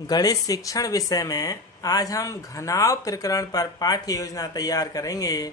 गणित शिक्षण विषय में आज हम घनाव प्रकरण पर पाठ्य योजना तैयार करेंगे।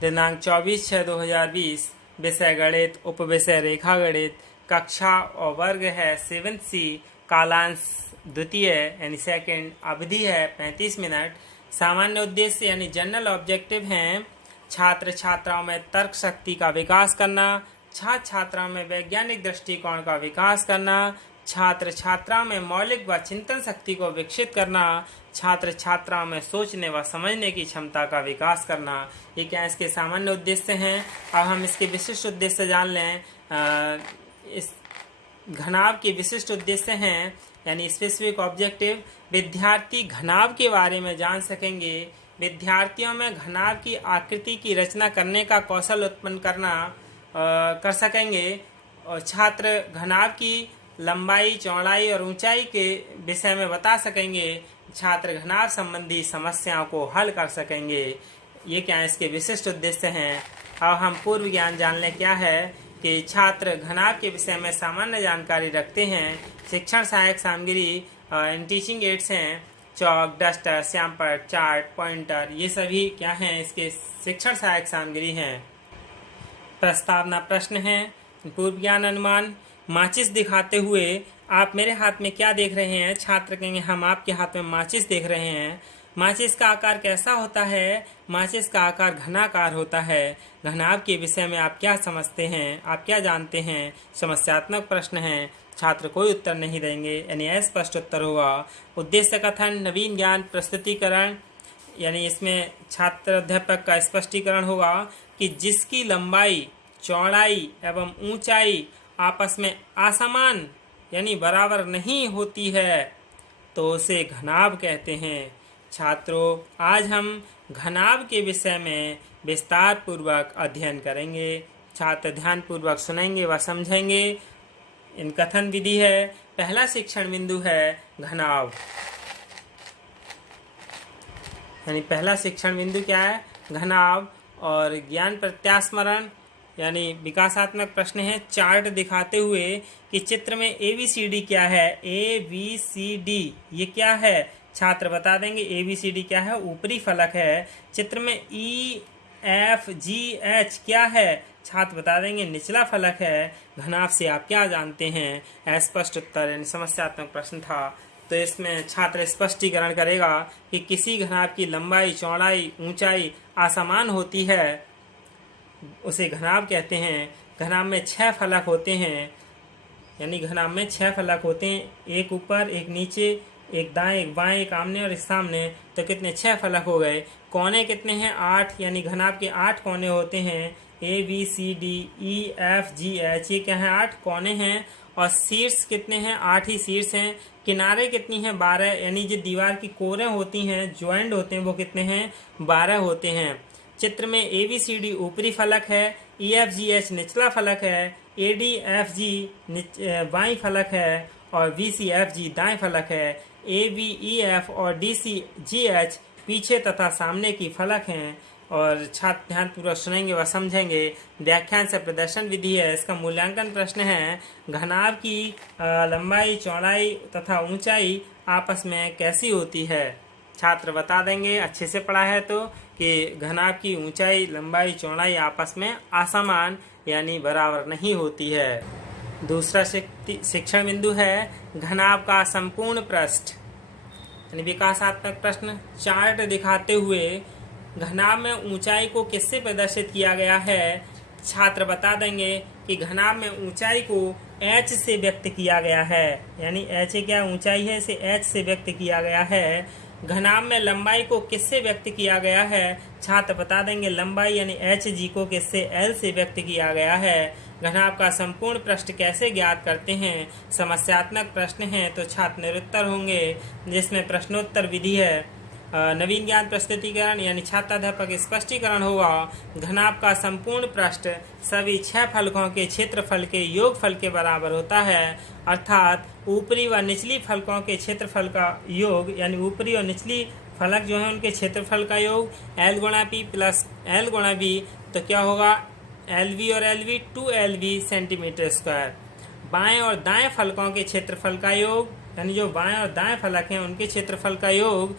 दिनांक 24/6/2020। विषय गणित, उपविषय रेखा गणित, कक्षा और वर्ग है 7C, कालांश द्वितीय यानी सेकंड, अवधि है 35 मिनट। सामान्य उद्देश्य यानी जनरल ऑब्जेक्टिव हैं छात्र छात्राओं में तर्क शक्ति का विकास करना, छात्र छात्राओं में वैज्ञानिक दृष्टिकोण का विकास करना, छात्र छात्राओं में मौलिक व चिंतन शक्ति को विकसित करना, छात्र छात्राओं में सोचने व समझने की क्षमता का विकास करना। ये क्या इसके सामान्य उद्देश्य हैं। अब हम इसके विशिष्ट उद्देश्य जान लें। इस घनाव के विशिष्ट उद्देश्य हैं यानी स्पेसिफिक ऑब्जेक्टिव। विद्यार्थी घनाव के बारे में जान सकेंगे, विद्यार्थियों में घनाव की आकृति की रचना करने का कौशल उत्पन्न कर सकेंगे, और छात्र घनाव की लंबाई, चौड़ाई और ऊंचाई के विषय में बता सकेंगे, छात्र घनाव संबंधी समस्याओं को हल कर सकेंगे। ये क्या इसके विशिष्ट उद्देश्य हैं। अब हम पूर्व ज्ञान जान लें। क्या है कि छात्र घनाव के विषय में सामान्य जानकारी रखते हैं। शिक्षण सहायक सामग्री इन टीचिंग एड्स हैं चौक, डस्टर, श्यामपट्ट, चार्ट, पॉइंटर, ये सभी क्या हैं इसके शिक्षण सहायक सामग्री हैं। प्रस्तावना प्रश्न है। पूर्व ज्ञान अनुमान। माचिस दिखाते हुए आप मेरे हाथ में क्या देख रहे हैं। छात्र कहेंगे हम आपके हाथ में माचिस देख रहे हैं। माचिस का आकार कैसा होता है। माचिस का आकार घनाकार होता है। घनाव के विषय में आप क्या समझते हैं, आप क्या जानते हैं। समस्यात्मक प्रश्न है। छात्र कोई उत्तर नहीं देंगे यानी अस्पष्ट उत्तर होगा। उद्देश्य कथन, नवीन ज्ञान प्रस्तुतिकरण, यानी इसमें छात्र अध्यापक का स्पष्टीकरण होगा कि जिसकी लंबाई, चौड़ाई एवं ऊंचाई आपस में असमान यानी बराबर नहीं होती है तो उसे घनाव कहते हैं। छात्रों, आज हम घनाव के विषय में विस्तार पूर्वक अध्ययन करेंगे। छात्र ध्यान पूर्वक सुनेंगे व समझेंगे। इन कथन विधि है। पहला शिक्षण बिंदु है घनाव, यानी पहला शिक्षण बिंदु क्या है, घनाव। और ज्ञान प्रत्यास्मरण यानी विकासात्मक प्रश्न है। चार्ट दिखाते हुए कि चित्र में ABCD क्या है। ABCD ये क्या है, छात्र बता देंगे। ABCD क्या है, ऊपरी फलक है। चित्र में EFGH क्या है, छात्र बता देंगे निचला फलक है। घनाव से आप क्या जानते हैं। अस्पष्ट उत्तर यानी समस्यात्मक प्रश्न था, तो इसमें छात्र स्पष्टीकरण करेगा कि किसी घनाव की लंबाई, चौड़ाई, ऊंचाई असमान होती है उसे घनाव कहते हैं। घनाव में 6 फलक होते हैं, यानी घनाव में 6 फलक होते हैं, एक ऊपर, एक नीचे, एक दाएं, एक बाएं, एक आमने और एक सामने। तो कितने, 6 फलक हो गए। कोने कितने हैं, 8, यानी घनाव के 8 कोने होते हैं। ABCDEFGH ये क्या है, 8 कोने हैं। और शीर्ष कितने हैं, 8 ही शीर्ष हैं। किनारे कितनी हैं, 12, यानी जो दीवार की कोरें होती हैं, ज्वाइंट होते हैं, वो कितने हैं, 12 होते हैं। चित्र में ABCD ऊपरी फलक है, EFGH निचला फलक है, ADFG बाईं फलक है और BCFG दाएं फलक है। ABEF और DCGH पीछे तथा सामने की फलक हैं। और छात्र ध्यानपूर्वक सुनेंगे व समझेंगे। व्याख्यान से प्रदर्शन विधि है। इसका मूल्यांकन प्रश्न है। घनाव की लंबाई, चौड़ाई तथा ऊंचाई आपस में कैसी होती है। छात्र बता देंगे अच्छे से पढ़ा है तो कि घनाव की ऊंचाई, लंबाई, चौड़ाई आपस में असमान यानी बराबर नहीं होती है। दूसरा शिक्षण बिंदु है घनाव का संपूर्ण पृष्ठ यानी विकासात्मक प्रश्न। चार्ट दिखाते हुए घनाव में ऊंचाई को किससे प्रदर्शित किया गया है। छात्र बता देंगे कि घनाव में ऊंचाई को H से व्यक्त किया गया है, यानी H क्या ऊंचाई है, इसे H से व्यक्त किया गया है। घनाव में लंबाई को किससे व्यक्त किया गया है। छात्र बता देंगे लंबाई यानी HG को किससे, L से व्यक्त किया गया है। घनाव का संपूर्ण पृष्ठ कैसे ज्ञात करते हैं। समस्यात्मक प्रश्न है तो छात्र निरुत्तर होंगे, जिसमें प्रश्नोत्तर विधि है। नवीन ज्ञान प्रस्तुतिकरण यानी छात्राध्यापक स्पष्टीकरण होगा। घनाव का संपूर्ण पृष्ठ सभी 6 फलकों के क्षेत्रफल के योगफल के बराबर होता है, अर्थात ऊपरी व निचली फलकों के क्षेत्रफल का योग, यानी ऊपरी और निचली फलक जो है उनके क्षेत्रफल का योग L गुणा P प्लस L गुणा B। तो क्या होगा, LV और LV 2LV सेंटीमीटर स्क्वायर। बाएं और दाएं फलकों के क्षेत्रफल का योग यानी जो बाएं और दाएं फलक हैं उनके क्षेत्रफल का योग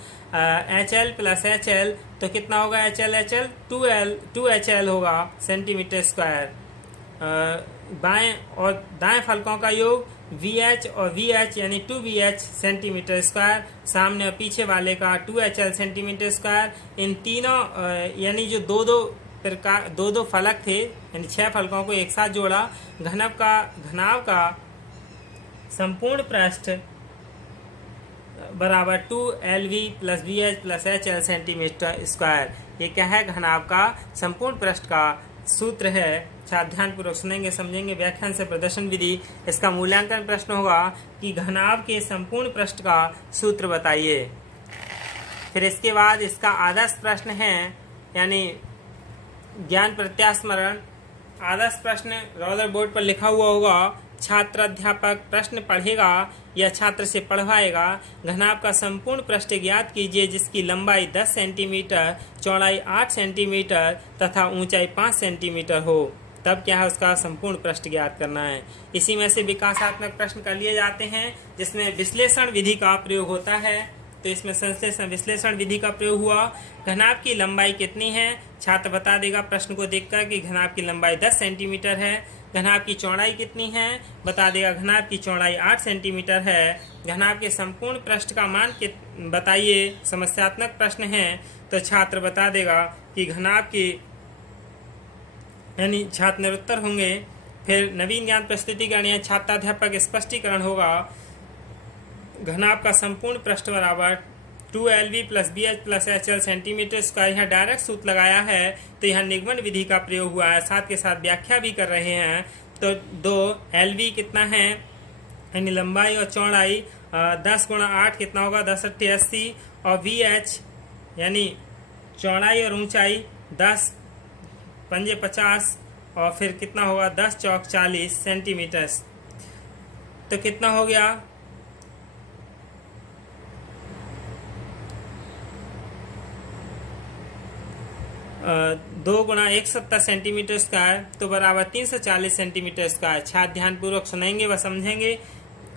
HL प्लस HL, तो कितना होगा HL 2HL होगा सेंटीमीटर स्क्वायर। बाएं और दाएं फलकों का योग VH और VH यानी 2VH सेंटीमीटर स्क्वायर, सामने और पीछे वाले का 2HL सेंटीमीटर स्क्वायर। इन तीनों यानी जो दो फलक थे यानी 6 फलकों को एक साथ जोड़ा। घनाभ का संपूर्ण पृष्ठ बराबर 2LV plus VH plus HL centimetre square. ये क्या है? घनाभ का संपूर्ण पृष्ठ का सूत्र है। छात्र ध्यानपूर्वक सुनेंगे, समझेंगे। व्याख्यान से प्रदर्शन विधि। इसका मूल्यांकन प्रश्न होगा कि घनाभ के संपूर्ण पृष्ठ का सूत्र बताइए। फिर इसके बाद इसका आदर्श प्रश्न है यानी ज्ञान प्रत्यास्मरण। आदर्श प्रश्न रोलर बोर्ड पर लिखा हुआ होगा। छात्र अध्यापक प्रश्न पढ़ेगा या छात्र से पढ़वाएगा। घनाभ का संपूर्ण पृष्ठ ज्ञात कीजिए जिसकी लंबाई 10 सेंटीमीटर, चौड़ाई 8 सेंटीमीटर तथा ऊंचाई 5 सेंटीमीटर हो। तब क्या है? उसका संपूर्ण पृष्ठ ज्ञात करना है। इसी में से विकासात्मक प्रश्न कर लिए जाते हैं जिसमें विश्लेषण विधि का प्रयोग होता है। तो इसमें संश्लेषण विश्लेषण विधि का प्रयोग हुआ। घनाभ की लंबाई कितनी है? छात्र बता देगा प्रश्न को देखकर कि घनाभ की लंबाई 10 सेंटीमीटर है। घनाभ की चौड़ाई कितनी है? बता देगा घनाभ की चौड़ाई 8 सेंटीमीटर है। घनाभ के संपूर्ण पृष्ठ का मान बताइए। समस्यात्मक प्रश्न है तो छात्र बता देगा कि घनाभ की यानी छात्र निरुत्तर होंगे। फिर नवीन ज्ञान प्रस्तुतिकरण या छात्राध्यापक स्पष्टीकरण होगा। घनाभ का संपूर्ण पृष्ठ बराबर 2LV plus BH plus HL centimetre square. यहाँ डायरेक्ट सूत्र लगाया है तो यहाँ निगमन विधि का प्रयोग हुआ है, साथ के साथ व्याख्या भी कर रहे हैं। तो 2LV कितना है यानी लंबाई और चौड़ाई 10 गुणा 8 कितना होगा? 10 8 80। और VH यानी चौड़ाई और ऊंचाई 10 पंजे 50 और फिर कितना होगा? 10 चौक 40 सेंटीमीटर। तो कितना हो गया? 2 गुणा 170 सेंटीमीटर स्क्वायर तो बराबर 340 सेंटीमीटर स्क्वायर। छात्र ध्यानपूर्वक सुनेंगे व समझेंगे।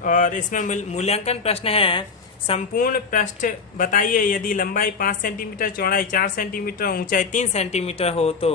और इसमें मूल्यांकन प्रश्न है। संपूर्ण पृष्ठ बताइए यदि लंबाई 5 सेंटीमीटर, चौड़ाई 4 सेंटीमीटर, ऊंचाई 3 सेंटीमीटर हो तो।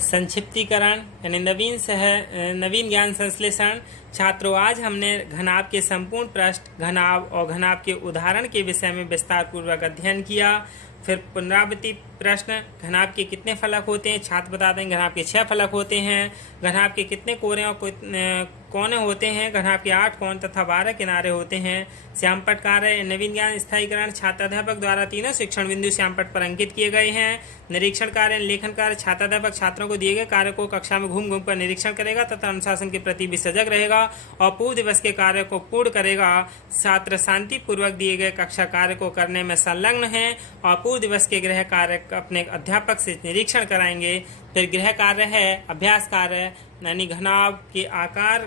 संक्षिप्तीकरण यानी नवीन ज्ञान संश्लेषण। छात्रों, आज हमने घनाभ के संपूर्ण पृष्ठ, घनाभ और घनाभ के उदाहरण के विषय में विस्तार पूर्वक अध्ययन किया। फिर पुनरावृत्ति प्रश्न। घनाभ के कितने फलक होते हैं? छात्र बता दें घनाभ के 6 फलक होते हैं। घनाभ के कितने कोने होते हैं? घनाभ के 8 कोण तथा 12 किनारे होते हैं। श्यामपट्ट कार्य नवीन ज्ञान स्थायीकरण। छात्राध्यापक द्वारा तीनों शिक्षण बिंदु श्यामपट्ट पर अंकित किए गए हैं। निरीक्षण कार्य लेखन कार्य। छात्राध्यापक छात्रों को दिए गए कार्य को कक्षा में घूम कर निरीक्षण करेगा तथा अनुशासन के प्रति भी सजग रहेगा और पूर्व दिवस के कार्य को पूर्ण करेगा। छात्र शांतिपूर्वक दिए गए कक्षा कार्य को करने में संलग्न है और पूर्व दिवस के गृह कार्य अपने अध्यापक से निरीक्षण कराएंगे। फिर गृह कार्य है अभ्यास कार्य यानी घनाभ के आकार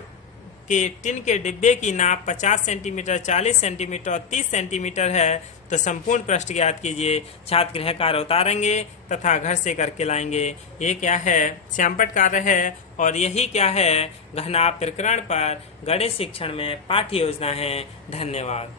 के टिन के डिब्बे की नाप 50 सेंटीमीटर, 40 सेंटीमीटर और 30 सेंटीमीटर है तो संपूर्ण पृष्ठ ज्ञात कीजिए। छात्र गृह कार्य उतारेंगे तथा घर से करके लाएंगे। ये क्या है? श्यामपट्ट कार्य है। और यही क्या है? घनाभ प्रकरण पर गणित शिक्षण में पाठ्य योजना है। धन्यवाद।